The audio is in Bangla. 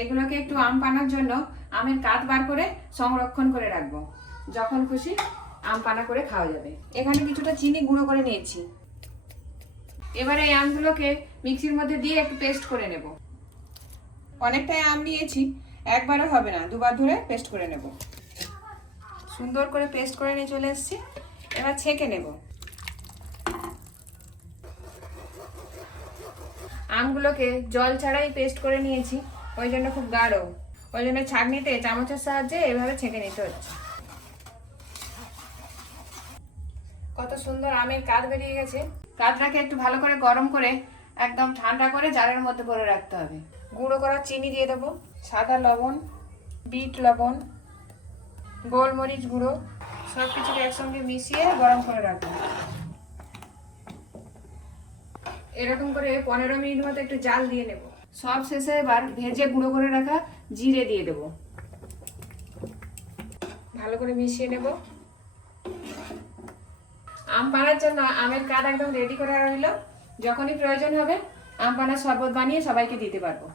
এগুলোকে একটু আম পানার জন্য আমের কাঠ বার করে সংরক্ষণ করে রাখবো, যখন খুশি আম পানা করে খাওয়া যাবে। এখানে কিছুটা চিনি গুঁড়ো করে নিয়েছি। এবারে এই আমগুলোকে মিক্সির মধ্যে দিয়ে একটু পেস্ট করে নেব। অনেকটাই আম নিয়েছি, একবারও হবে না, দুবার ধরে পেস্ট করে নেব। সুন্দর করে পেস্ট করে নিয়ে চলে এসেছি। এবার ছেঁকে নেব। আমগুলোকে জল ছাড়াই পেস্ট করে নিয়েছি, ওই জন্য খুব গাঢ়, ওই জন্য ছাঁকনিতে চামচের সাহায্যে এভাবে ছেঁকে নিতে হচ্ছে। কত সুন্দর আমের কাঠ বেরিয়ে গেছে। কাঠটাকে একটু ভালো করে গরম করে একদম ঠান্ডা করে জারের মধ্যে ভরে রাখতে হবে। গুঁড়ো করা চিনি দিয়ে দেবো, সাদা লবণ, বিট লবণ, গোলমরিচ গুঁড়ো, সব কিছুকে একসঙ্গে মিশিয়ে গরম করে রাখবো। এরকম করে 15 মিনিট মতো একটু জাল দিয়ে নেব। সব শেষে এবার ভেজে গুঁড়ো করে রাখা জিরে দিয়ে দেব। ভালো করে মিশিয়ে নেব। আম পানার জন্য আমের কাঠ একদম রেডি করা রইল। যখনই প্রয়োজন হবে আম পানার শরবত বানিয়ে সবাইকে দিতে পারবো।